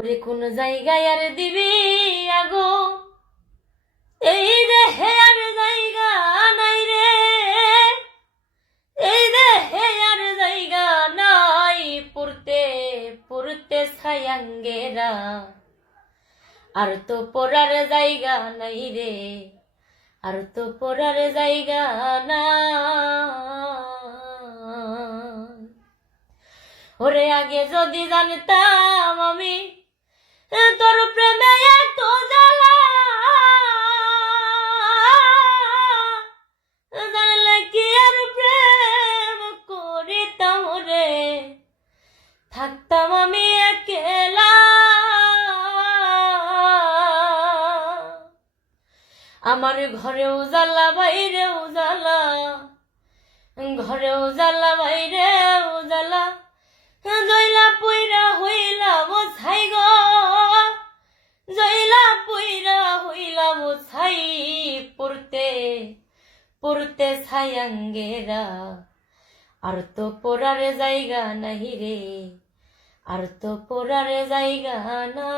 ওরে কোন জায়গায় আর দিবি আগো, এই দেহে আর জায়গা নাই রে, এই দেহে আর জায়গা নাই, পুরতে পুরতে ছায়াঙ্গেরা, আর তো পড়ার জায়গা নাই রে, আর তো পড়ার জায়গা না। ওরে আগে যদি জানতাম আমি তোর প্রেমে এত জ্বালা, জানলে কি আর প্রেম করিতাম রে, থাকতাম আমি একলা। আমার ঘরেও জ্বালা বাইরেও জ্বালা, ঘরেও জ্বালা বাইরেও জ্বালা, জয়লা পুইরা হইলা বোঝাই গো, জয়লা পুইরা হইলা বোঝাই, পড়তে পড়তে ছায়াঙ্গেরা, আর তো পড়ার জায়গা নাহি রে, আর তো পড়ার জায়গা না।